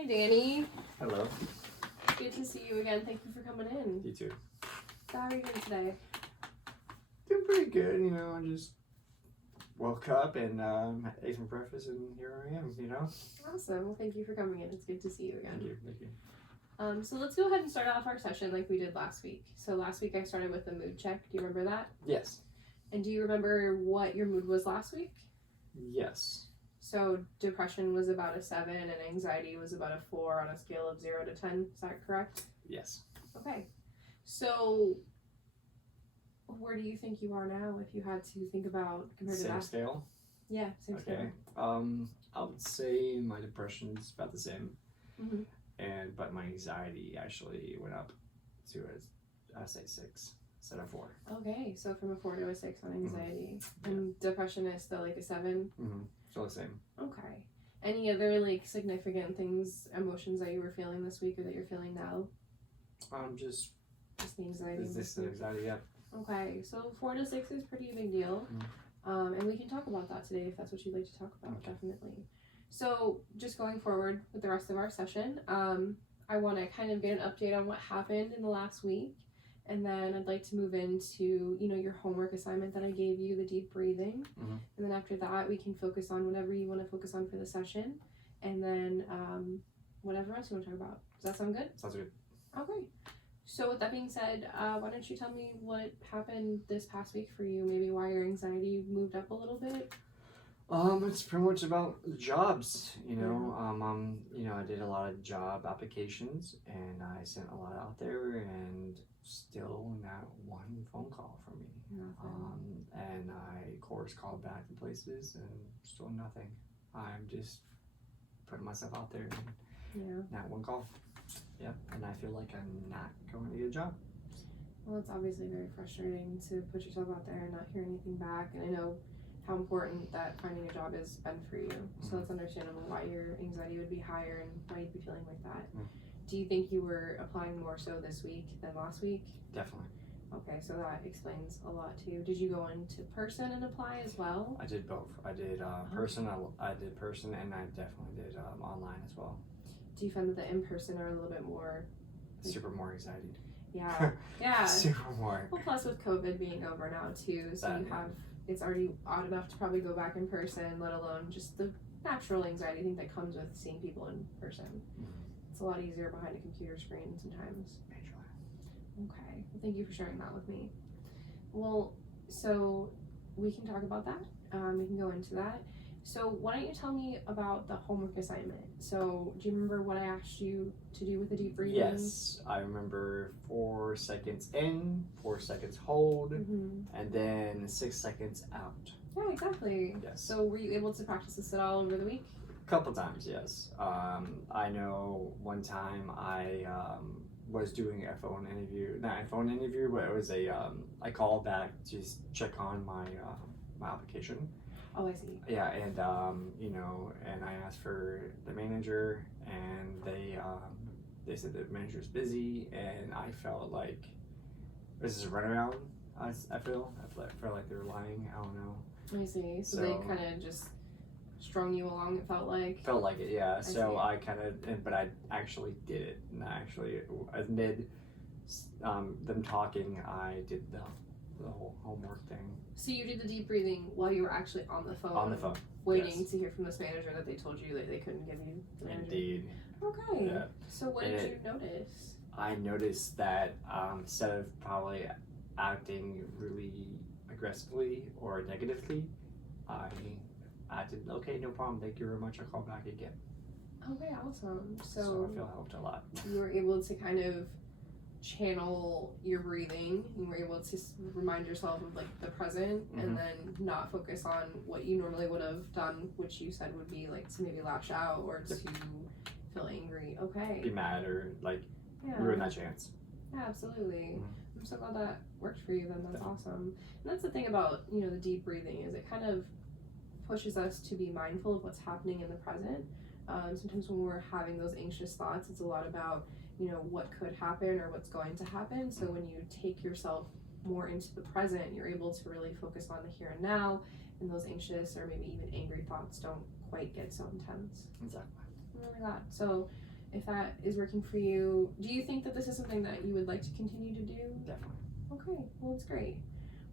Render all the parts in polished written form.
Hi, Danny. Hello. Good to see you again. Thank you for coming in. You too. So how are you doing today? Doing pretty good, I just woke up and ate some breakfast and here I am, Awesome. Well, thank you for coming in. It's good to see you again. Thank you. So let's go ahead and start off our session like we did last week. So last week I started with a mood check. Do you remember that? Yes. And do you remember what your mood was last week? Yes. So depression was about a 7 and anxiety was about a 4 on a scale of 0 to 10. Is that correct? Yes. Okay. So where do you think you are now if you had to think about compared to Same that? scale? Yeah, same Okay. scale. I would say my depression is about the same. Mm-hmm. But my anxiety actually went up to I say 6 instead of 4. Okay, so from a 4 to a 6 on anxiety. Mm-hmm. And depression is still like a 7? Mm-hmm. Still the same. Okay. Any other like significant things, emotions that you were feeling this week or that you're feeling now? Just the anxiety. this anxiety, yeah. Okay, so 4 to 6 is pretty big deal. Mm-hmm. And we can talk about that today if that's what you'd like to talk about, Okay. definitely. So just going forward with the rest of our session, I want to kind of get an update on what happened in the last week. And then I'd like to move into, your homework assignment that I gave you, the deep breathing. Mm-hmm. And then after that, we can focus on whatever you want to focus on for the session. And then whatever else you want to talk about. Does that sound good? Sounds good. Okay. So with that being said, why don't you tell me what happened this past week for you? Maybe why your anxiety moved up a little bit? It's pretty much about jobs, I did a lot of job applications and I sent a lot out there and still not one phone call from me. Nothing. And I, of course, called back to places and still nothing. I'm just putting myself out there and not one call. Yep, and I feel like I'm not going to get a job. Well, it's obviously very frustrating to put yourself out there and not hear anything back. And I know how important that finding a job has been for you. So it's understandable why your anxiety would be higher and why you'd be feeling like that. Do you think you were applying more so this week than last week? Definitely. Okay, so that explains a lot too. Did you go into person and apply as well? I did both. I did person. I did person, and I definitely did online as well. Do you find that the in-person are a little bit more... Super more anxiety. Yeah. Yeah. Super more. Well, plus with COVID being over now too, so it's already odd enough to probably go back in person, let alone just the natural anxiety I think that comes with seeing people in person. It's a lot easier behind a computer screen sometimes. Okay, well, thank you for sharing that with me. Well, so we can talk about that. We can go into that. So why don't you tell me about the homework assignment? So do you remember what I asked you to do with the deep breathing? Yes, I remember 4 seconds in, 4 seconds hold, and then 6 seconds out. Yeah, exactly. Yes. So were you able to practice this at all over the week? A couple times, yes. I know one time I was doing a phone interview, not a phone interview, but it was I called back to check on my application. Oh, I see. Yeah, and and I asked for the manager, and they said the manager's busy, and I felt like this is a runaround. I feel like they were lying. I don't know. I see. So they kind of just strung you along. It felt like. Felt like it, yeah. So see. I kind of, but I actually did it, and amid them talking, I did the whole homework thing. So you did the deep breathing while you were actually on the phone. On the phone. Waiting to hear from this manager that they told you that they couldn't give you the manager. Indeed. Okay. Yeah. So what did you notice? I noticed that instead of probably acting really aggressively or negatively, I did okay, no problem. Thank you very much. I'll call back again. Okay, awesome. So I feel it helped a lot. You were able to kind of channel your breathing. You were able to remind yourself of like the present and then not focus on what you normally would have done, which you said would be like to maybe lash out or to feel angry. Okay. Be mad or like ruin that chance. Yeah, absolutely. I'm so glad that worked for you then. That's awesome. And that's the thing about, the deep breathing is it kind of pushes us to be mindful of what's happening in the present. Sometimes when we're having those anxious thoughts, it's a lot about what could happen or what's going to happen. So when you take yourself more into the present, you're able to really focus on the here and now, and those anxious or maybe even angry thoughts don't quite get so intense. Exactly. I really like that. So if that is working for you. Do you think that this is something that you would like to continue to do? Definitely. Okay, well, that's great.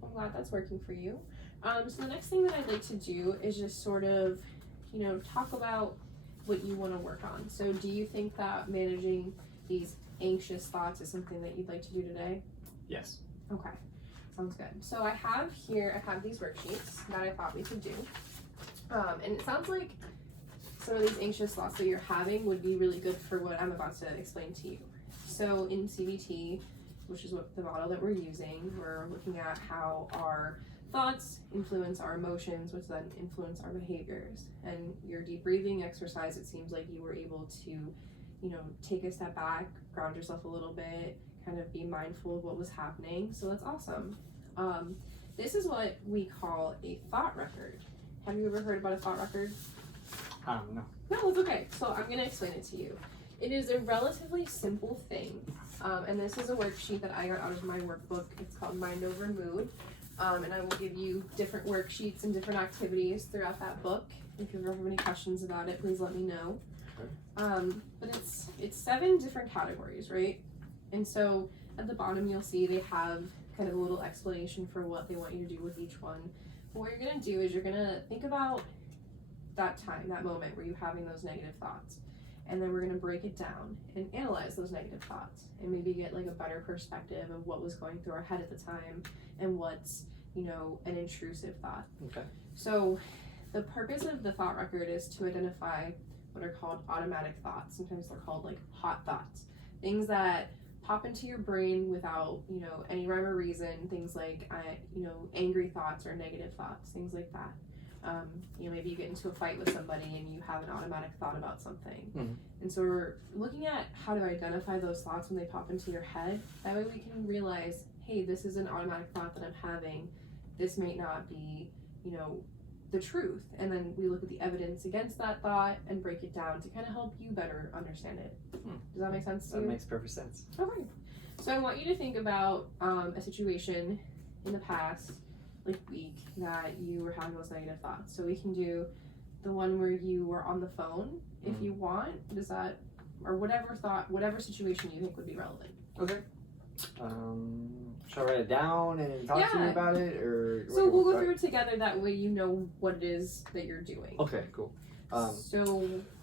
I'm glad that's working for you. So the next thing that I'd like to do is just sort of, talk about what you want to work on. So do you think that managing these anxious thoughts is something that you'd like to do today? Yes. Okay, sounds good. So I have these worksheets that I thought we could do. And it sounds like some of these anxious thoughts that you're having would be really good for what I'm about to explain to you. So in CBT, which is what the model that we're using, we're looking at how our thoughts influence our emotions, which then influence our behaviors. And your deep breathing exercise, it seems like you were able to, take a step back, ground yourself a little bit, kind of be mindful of what was happening. So that's awesome. This is what we call a thought record. Have you ever heard about a thought record? No. No, it's okay. So I'm going to explain it to you. It is a relatively simple thing. And this is a worksheet that I got out of my workbook. It's called Mind Over Mood. And I will give you different worksheets and different activities throughout that book. If you ever have any questions about it, please let me know. Okay. But it's 7 different categories, right? And so at the bottom you'll see they have kind of a little explanation for what they want you to do with each one. But what you're going to do is you're going to think about that time, that moment where you're having those negative thoughts. And then we're going to break it down and analyze those negative thoughts and maybe get like a better perspective of what was going through our head at the time and what's, an intrusive thought. Okay. So the purpose of the thought record is to identify what are called automatic thoughts. Sometimes they're called like hot thoughts. Things that pop into your brain without, any rhyme or reason. Things like, angry thoughts or negative thoughts, things like that. Maybe you get into a fight with somebody and you have an automatic thought about something. Mm-hmm. And so we're looking at how to identify those thoughts when they pop into your head. That way we can realize, hey, this is an automatic thought that I'm having. This may not be, the truth. And then we look at the evidence against that thought and break it down to kind of help you better understand it. Does that make sense to you? That makes perfect sense. Okay. So I want you to think about a situation in the past week that you were having those negative thoughts. So we can do the one where you were on the phone if you want. Does that, or whatever situation you think would be relevant. Okay. Should I write it down and talk to you about it, or? So we'll go through it together. That way you know what it is that you're doing. Okay, cool.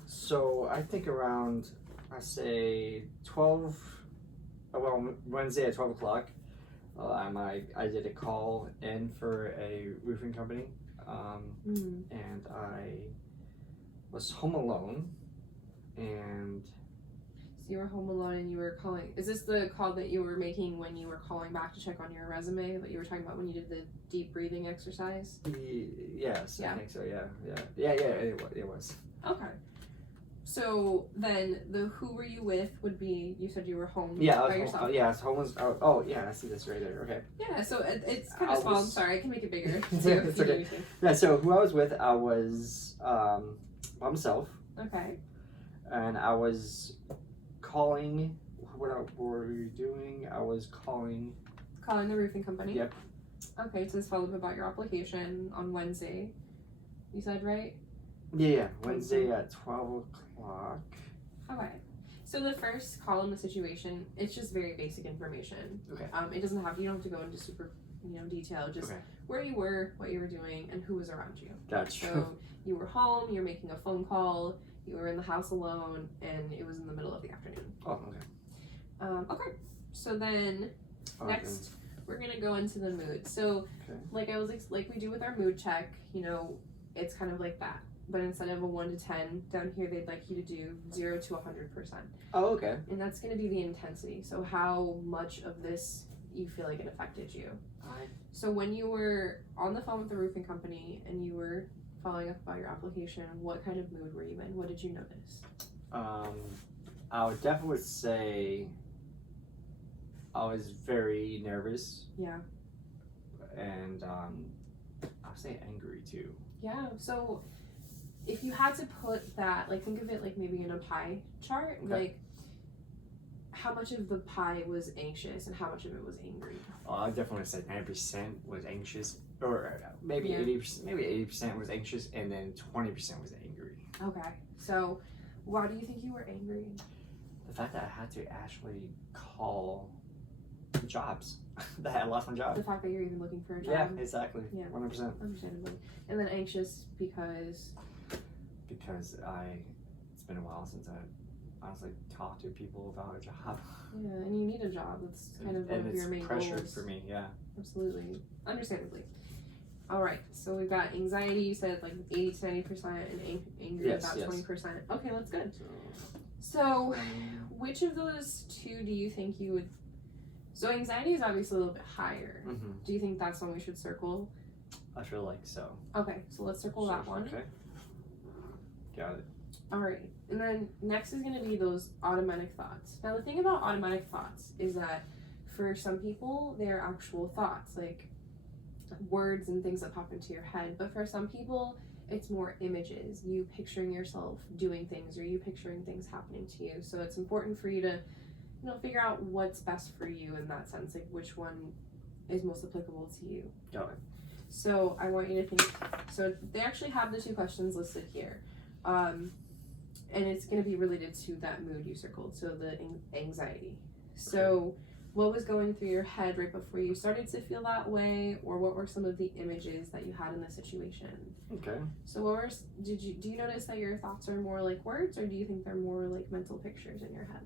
So I think around, I say 12. Wednesday at 12 o'clock. I did a call in for a roofing company, and I was home alone, and so you were home alone and you were calling. Is this the call that you were making when you were calling back to check on your resume that you were talking about when you did the deep breathing exercise? Yes, yeah. I think so. Yeah. It was. Okay. So then, the who were you with would be, you said you were home by yourself. I was home. I see this right there. Okay. Yeah, so it's kind of small. I'm sorry, I can make it bigger. It's okay. Yeah, so who I was with, I was by myself. Okay. And I was calling, what were you doing? I was calling the roofing company? Yep. Okay, so this followed up about your application on Wednesday. You said, right? Yeah, Wednesday at 12 o'clock. Okay. So the first call in the situation, it's just very basic information. Okay. You don't have to go into super, detail. Just where you were, what you were doing, and who was around you. Gotcha. So you were home, you're making a phone call, you were in the house alone, and it was in the middle of the afternoon. Oh, okay. Okay. So then next we're gonna go into the mood. So like we do with our mood check, it's kind of like that. But instead of a 1 to 10, down here they'd like you to do 0 to 100%. Oh, okay. And that's going to be the intensity. So how much of this you feel like it affected you. So when you were on the phone with the roofing company and you were following up about your application, what kind of mood were you in? What did you notice? I would definitely say I was very nervous. Yeah. And I would say angry too. Yeah. So if you had to put that, think of it like maybe in a pie chart, how much of the pie was anxious and how much of it was angry? I definitely say 90% was anxious, or maybe 80%. Maybe 80% was anxious, and then 20% was angry. Okay. So why do you think you were angry? the fact that I had to actually call jobs that I lost my job. The fact that you're even looking for a job. Yeah, exactly. Yeah. 100%. Understandably. And then anxious because It's been a while since I honestly talked to people about a job. Yeah, and you need a job. That's kind of one of your main pressure goals. for me, yeah. Absolutely. Understandably. All right, so we've got anxiety, you said like 80 to 90%, and anger about 20%. Okay, that's good. So, which of those two do you think you would... So anxiety is obviously a little bit higher. Mm-hmm. Do you think that's one we should circle? I feel like so. Okay, so let's circle that one. Okay. Got it. All right, and then next is going to be those automatic thoughts. Now, the thing about automatic thoughts is that for some people, they're actual thoughts, like words and things that pop into your head. But for some people, it's more images, you picturing yourself doing things, or you picturing things happening to you. So it's important for you to, figure out what's best for you in that sense, like which one is most applicable to you. Got it. So I want you to think, so they actually have the 2 questions listed here. And it's going to be related to that mood you circled, so the anxiety. So what was going through your head right before you started to feel that way, or what were some of the images that you had in the situation? Okay. So do you notice that your thoughts are more like words, or do you think they're more like mental pictures in your head?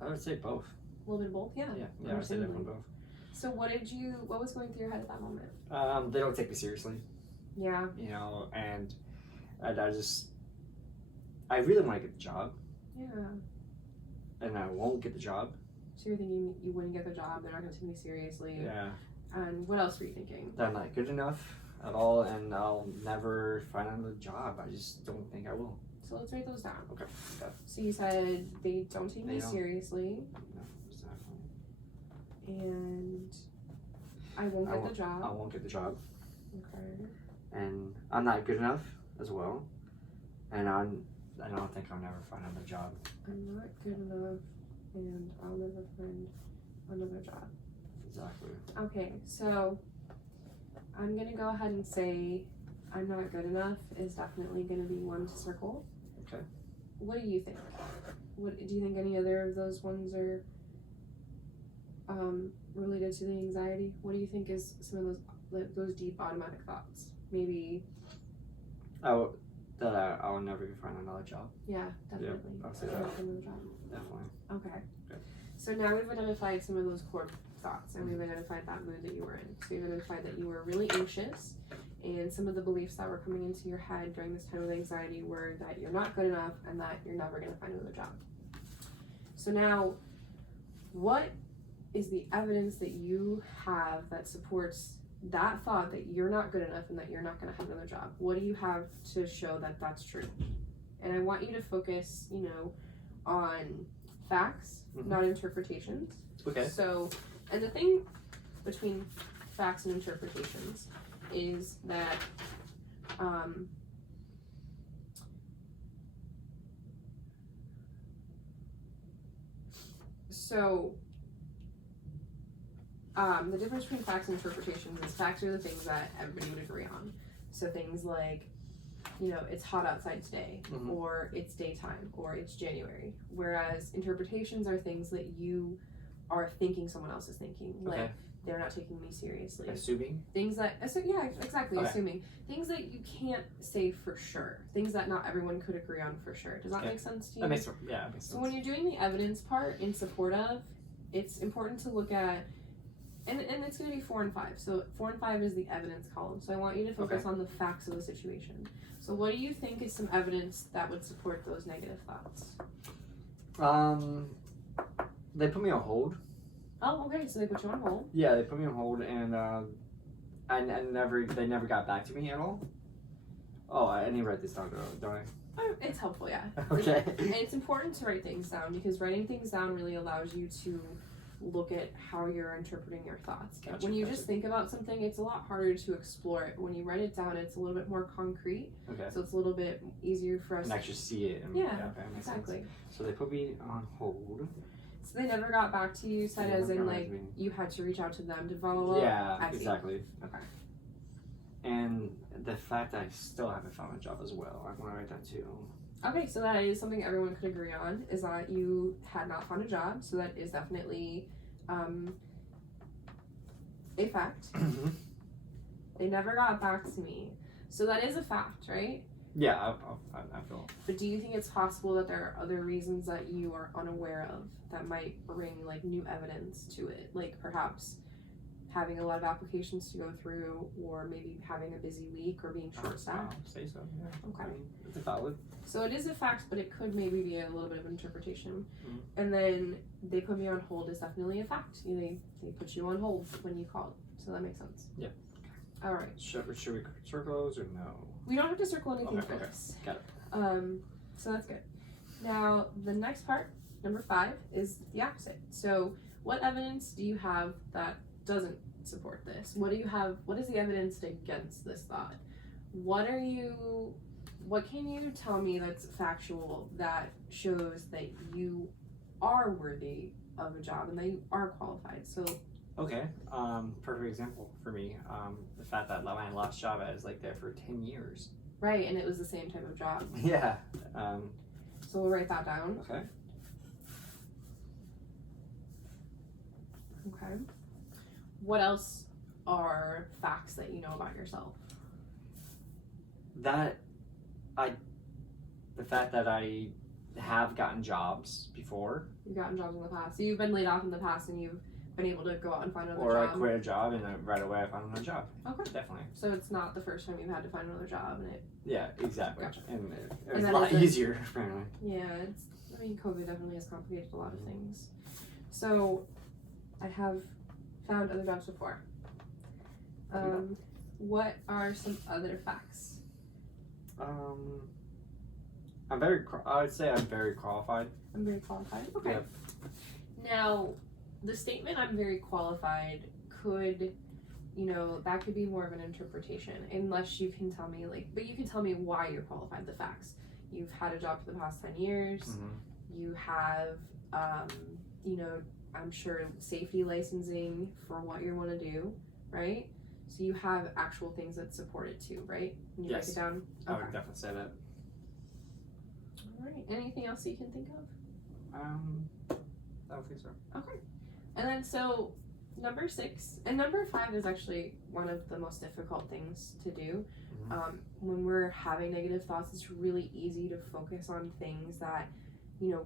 I would say both. A little bit of both, yeah. Yeah, I would say definitely both. So what was going through your head at that moment? They don't take me seriously. Yeah. And I really want to get the job. Yeah. And I won't get the job. So you're thinking you wouldn't get the job, they're not going to take me seriously. Yeah. And what else were you thinking? That I'm not good enough at all, and I'll never find another job. I just don't think I will. So let's write those down. Okay. Got it. So you said they don't take me seriously. No, exactly. And I won't get the job. I won't get the job. Okay. And I'm not good enough as well. And I don't think I'll never find another job. I'm not good enough, and I'll never find another job. Exactly. Okay, so I'm going to go ahead and say I'm not good enough is definitely going to be one to circle. Okay. What do you think? Do you think any other of those ones are related to the anxiety? What do you think is some of those deep automatic thoughts? Maybe I'll never find another job. Yeah, definitely. Yeah, I'll say that. Another job. Definitely. Okay. Good. So now we've identified some of those core thoughts, and we've identified that mood that you were in. So we've identified that you were really anxious, and some of the beliefs that were coming into your head during this time of anxiety were that you're not good enough and that you're never going to find another job. So now, what is the evidence that you have that supports that thought that you're not good enough and that you're not going to have another job? What do you have to show that that's true? And I want you to focus, on facts, not interpretations. Okay. So, and the thing between facts and interpretations is that the difference between facts and interpretations is facts are the things that everybody would agree on. So things like, it's hot outside today, or it's daytime, or it's January. Whereas interpretations are things that you are thinking someone else is thinking. Okay. Like, they're not taking me seriously. Assuming? Things that, yeah, exactly, Okay. assuming. Things that you can't say for sure. Things that not everyone could agree on for sure. Does that make sense to you? That makes sense. So when you're doing the evidence part in support of, it's important to look at, and it's going to be 4 and 5. So 4 and 5 is the evidence column. So I want you to focus on the facts of the situation. So what do you think is some evidence that would support those negative thoughts? They put me on hold. Oh, okay. So they put you on hold. Yeah, they put me on hold, and they never got back to me at all. Oh, I need to write this down, don't I? It's helpful, yeah. Okay. And it's important to write things down because writing things down really allows you to look at how you're interpreting your thoughts. Gotcha, When you just think about something, it's a lot harder to explore it. When you write it down, it's a little bit more concrete. Okay. So it's a little bit easier for us And actually see it. And, Yeah, okay, makes exactly. sense. So they put me on hold. So they never got back to you, said as in like you had to reach out to them to follow up? Yeah, I see. exactly. Okay. And the fact that I still haven't found a job as well, I want to write that too. Okay, so that is something everyone could agree on, is that you had not found a job, so that is definitely a fact. Mm-hmm. They never got back to me. So that is a fact, right? Yeah, I feel. But do you think it's possible that there are other reasons that you are unaware of that might bring like new evidence to it? Like perhaps having a lot of applications to go through, or maybe having a busy week, or being short-staffed? I'll say so, yeah. Okay. I mean, it's a valid. So it is a fact, but it could maybe be a little bit of interpretation. Mm-hmm. And then they put me on hold is definitely a fact. They put you on hold when you called, so that makes sense. Yeah. All right. Should we circle those or no? We don't have to circle anything for Okay. this. Got it. So that's good. Now the next part, number 5, is the opposite. So what evidence do you have that doesn't support this? What do you have? What is the evidence against this thought? What can you tell me that's factual that shows that you are worthy of a job and that you are qualified? So Okay. Perfect example for me. The fact that my last job I was like there for 10 years. right, and it was the same type of job. Yeah. So we'll write that down. Okay. Okay. What else are facts that you know about yourself? The fact that I have gotten jobs before, You've gotten jobs in the past. So you've been laid off in the past and you've been able to go out and find another or job. I quit a job and then right away I found another job. Okay. Definitely. So it's not the first time you've had to find another job, and it. Yeah, exactly. Gotcha. And it And was a then lot is it- easier, apparently. Yeah, I mean, COVID definitely has complicated a lot of things. So, I have found other jobs before. What are some other facts? I would say I'm very qualified. I'm very qualified. Okay. Yep. Now, the statement "I'm very qualified" could, that could be more of an interpretation, unless you can tell me but you can tell me why you're qualified. The facts: you've had a job for the past 10 years. Mm-hmm. You have, I'm sure safety licensing for what you want to do, right? So you have actual things that support it too, right? Can you break Yes. it down? I would definitely say that. All right. Anything else you can think of? I don't think so. Okay. And then so number 6 and number 5 is actually one of the most difficult things to do. Mm-hmm. When we're having negative thoughts, it's really easy to focus on things that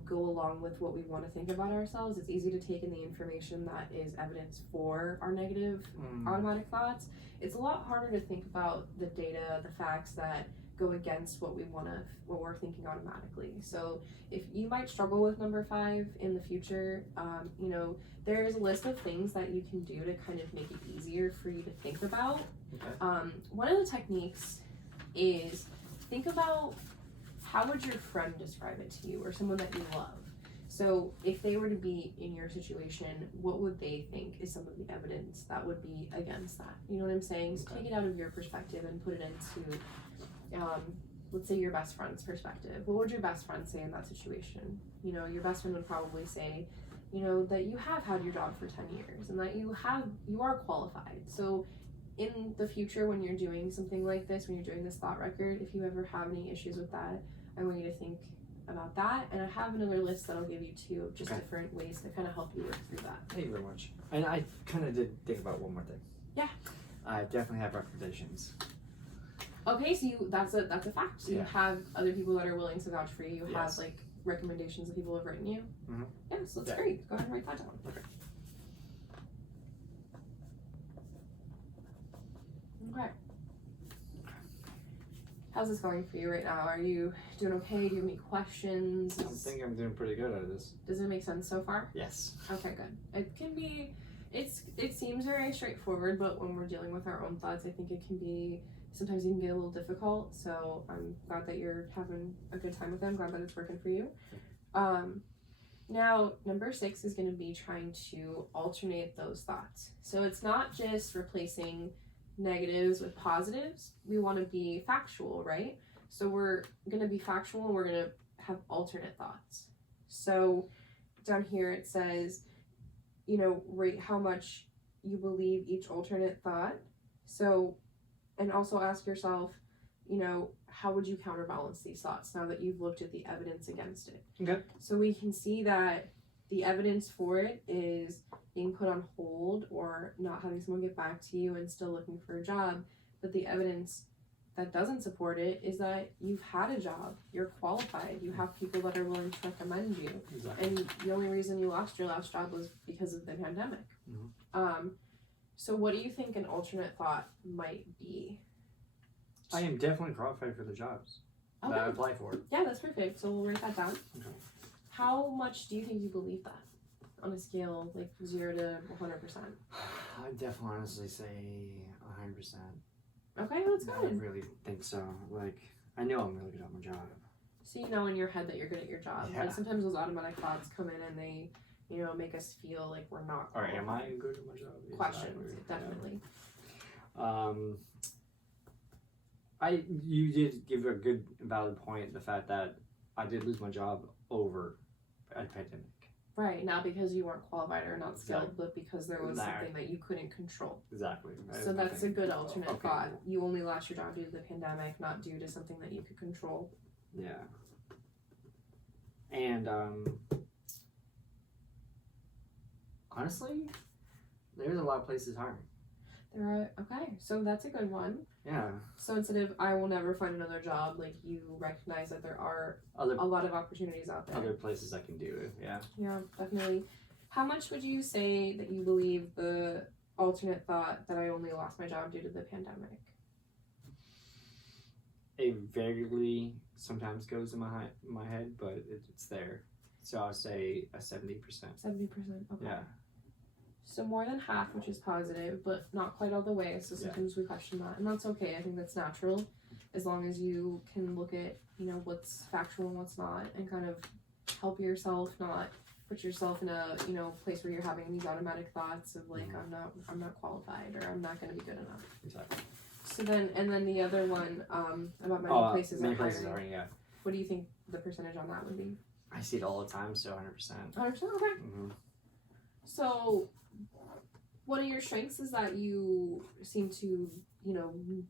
go along with what we want to think about ourselves. It's easy to take in the information that is evidence for our negative automatic thoughts. It's a lot harder to think about the data, the facts that go against what we're thinking automatically. So if you might struggle with number 5 in the future, there is a list of things that you can do to kind of make it easier for you to think about. Okay. One of the techniques is think about how would your friend describe it to you, or someone that you love. So if they were to be in your situation, what would they think is some of the evidence that would be against that? You know what I'm saying? So Okay. take it out of your perspective and put it into, let's say your best friend's perspective. What would your best friend say in that situation? Your best friend would probably say, that you have had your job for 10 years and that you are qualified. So in the future, when you're doing something like this, when you're doing this thought record, if you ever have any issues with that, I want you to think about that. And I have another list that I'll give you too, of just Okay. different ways to kind of help you work through that. Thank you very much. And I kind of did think about one more thing. Yeah. I definitely have recommendations. Okay, so that's a fact. So you Yeah. have other people that are willing to vouch for you. You Yes. have recommendations that people have written you. Mm-hmm. Yeah, so that's Yeah. great. Go ahead and write that down. Okay. Okay. How's this going for you right now? Are you doing okay? Do you have any questions? I think I'm doing pretty good at this. Does it make sense so far? Yes. Okay, good. It seems very straightforward, but when we're dealing with our own thoughts, I think sometimes it can get a little difficult. So I'm glad that you're having a good time with it. I'm glad that it's working for you. Now, number 6 is going to be trying to alternate those thoughts. So it's not just replacing negatives with positives. We want to be factual, right? So we're going to be factual and we're going to have alternate thoughts. So down here it says, rate how much you believe each alternate thought. So, and also ask yourself, how would you counterbalance these thoughts now that you've looked at the evidence against it? Okay. So we can see that the evidence for it is being put on hold or not having someone get back to you and still looking for a job. But the evidence that doesn't support it is that you've had a job, you're qualified, you have people that are willing to recommend you. Exactly. And the only reason you lost your last job was because of the pandemic. So what do you think an alternate thought might be? I am definitely qualified for the jobs that I apply for. Yeah, that's perfect. So we'll write that down. Okay. How much do you think you believe that on a scale like 0 to 100%? I'd definitely honestly say 100%. Okay, that's good. I really think so. Like, I know I'm really good at my job. So you know in your head that you're good at your job. Yeah. Like sometimes those automatic thoughts come in and they, make us feel like we're not. Or am I good at my job? Questions, Exactly. definitely. Yeah. You did give a good valid point, the fact that I did lose my job over a pandemic. Right, not because you weren't qualified or not skilled, but because there was something that you couldn't control. Exactly. So that's a good alternate thought. Cool. You only lost your job due to the pandemic, not due to something that you could control. Yeah. And honestly, there's a lot of places hiring. There are, okay, so that's a good one. Yeah. So instead of I will never find another job, like you recognize that there are a lot of opportunities out there. Other places I can do it, yeah. Yeah, definitely. How much would you say that you believe the alternate thought that I only lost my job due to the pandemic? It vaguely sometimes goes in my head, but it's there. So I'll say a 70%. 70%, okay. Yeah. So more than half, which is positive, but not quite all the way. So sometimes we question that, and that's okay. I think that's natural, as long as you can look at what's factual and what's not, and kind of help yourself not put yourself in a place where you're having these automatic thoughts of like I'm not qualified or I'm not going to be good enough. Exactly. So then the other one about many places are hiring. Yeah. What do you think the percentage on that would be? I see it all the time, so 100%. 100%, okay. Mm-hmm. So one of your strengths is that you seem to,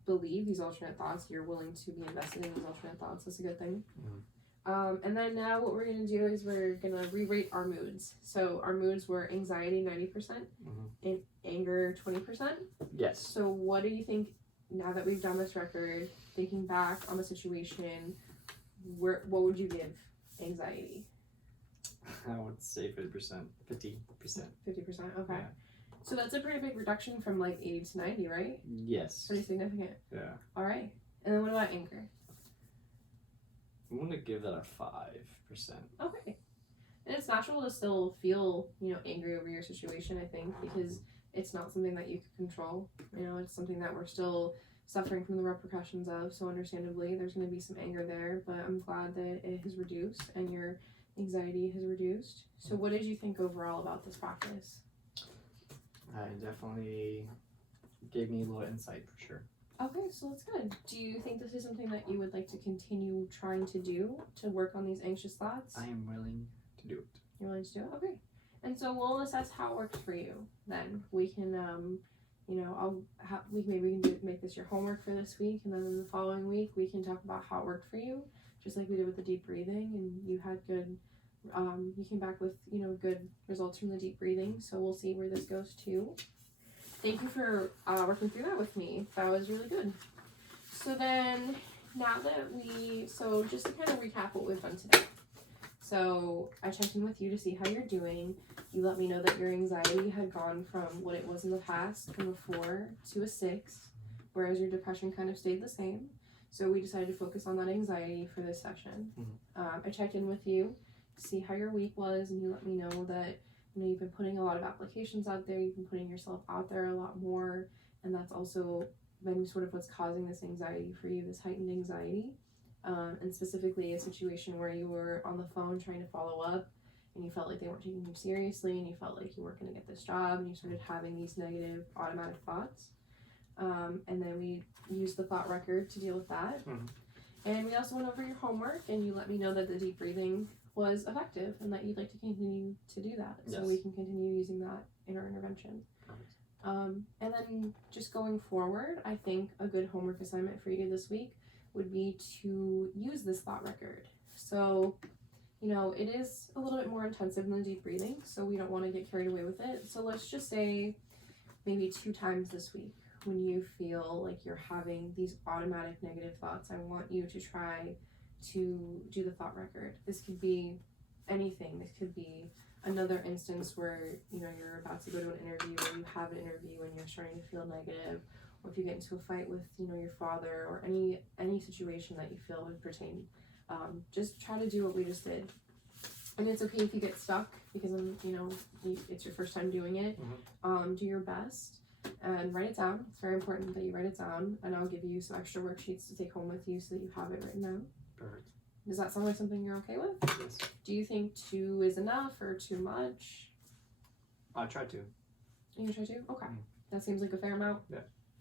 believe these alternate thoughts. You're willing to be invested in these alternate thoughts. That's a good thing. Mm-hmm. And then now what we're going to do is we're going to re-rate our moods. So our moods were anxiety 90% and anger 20%. Yes. So what do you think, now that we've done this record, thinking back on the situation, what would you give anxiety? I would say 50%. 50%. 50%, okay. Yeah. So that's a pretty big reduction from like 80 to 90, right? Yes. Pretty significant. Yeah. All right. And then what about anger? I'm going to give that a 5%. Okay. And it's natural to still feel, angry over your situation, I think, because it's not something that you can control. It's something that we're still suffering from the repercussions of. So understandably, there's going to be some anger there, but I'm glad that it has reduced and your anxiety has reduced. So what did you think overall about this practice? It definitely gave me a little insight for sure. Okay, so that's good. Do you think this is something that you would like to continue trying to do, to work on these anxious thoughts? I am willing to do it. You're willing to do it? Okay. And so we'll assess how it works for you then. We can, we can make this your homework for this week, and then in the following week we can talk about how it worked for you, just like we did with the deep breathing, and you had good, you came back with, good results from the deep breathing, so we'll see where this goes too. Thank you for working through that with me. That was really good. So then, just to kind of recap what we've done today. So I checked in with you to see how you're doing. You let me know that your anxiety had gone from what it was in the past, from a 4 to a 6, whereas your depression kind of stayed the same. So we decided to focus on that anxiety for this session. I checked in with you to see how your week was, and you let me know that you've been putting a lot of applications out there, you've been putting yourself out there a lot more, and that's also been sort of what's causing this anxiety for you, this heightened anxiety. And specifically a situation where you were on the phone trying to follow up and you felt like they weren't taking you seriously and you felt like you weren't going to get this job and you started having these negative automatic thoughts. And then we used the thought record to deal with that. And we also went over your homework, and you let me know that the deep breathing was effective and that you'd like to continue to do that. Yes. So we can continue using that in our intervention. And then just going forward, I think a good homework assignment for you this week would be to use this thought record. So, you know, it is a little bit more intensive than deep breathing, so we don't want to get carried away with it. So let's just say maybe 2 times this week when you feel like you're having these automatic negative thoughts, I want you to try to do the thought record. This could be anything. This could be another instance where, you know, you're about to go to an interview, or you have an interview and you're starting to feel negative, or if you get into a fight with, you know, your father, or any situation that you feel would pertain. Just try to do what we just did. And it's okay if you get stuck, because, you know, it's your first time doing it. Do your best and write it down. It's very important that you write it down, and I'll give you some extra worksheets to take home with you so that you have it written down. Perfect. Does that sound like something you're okay with? Yes. Do you think 2 is enough or too much? I'll try to. You try to? Okay. That seems like a fair amount? Yeah.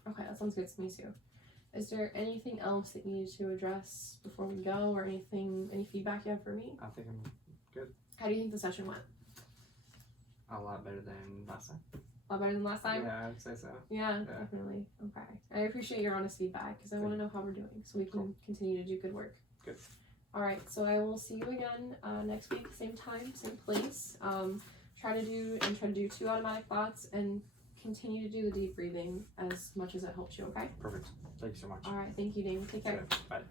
Okay, that sounds good to me too. Is there anything else that you need to address before we go, or any feedback you have for me? I think I'm good. How do you think the session went? A lot better than last time. A lot better than last time? Yeah, I would say so. Yeah, definitely. Okay. I appreciate your honest feedback, because I want to know how we're doing so we can continue to do good work. Good. All right, so I will see you again next week, same time, same place. Try to do 2 automatic thoughts, and continue to do the deep breathing as much as it helps you, okay? Perfect. Thank you so much. All right, thank you, Dane. Take care. Bye.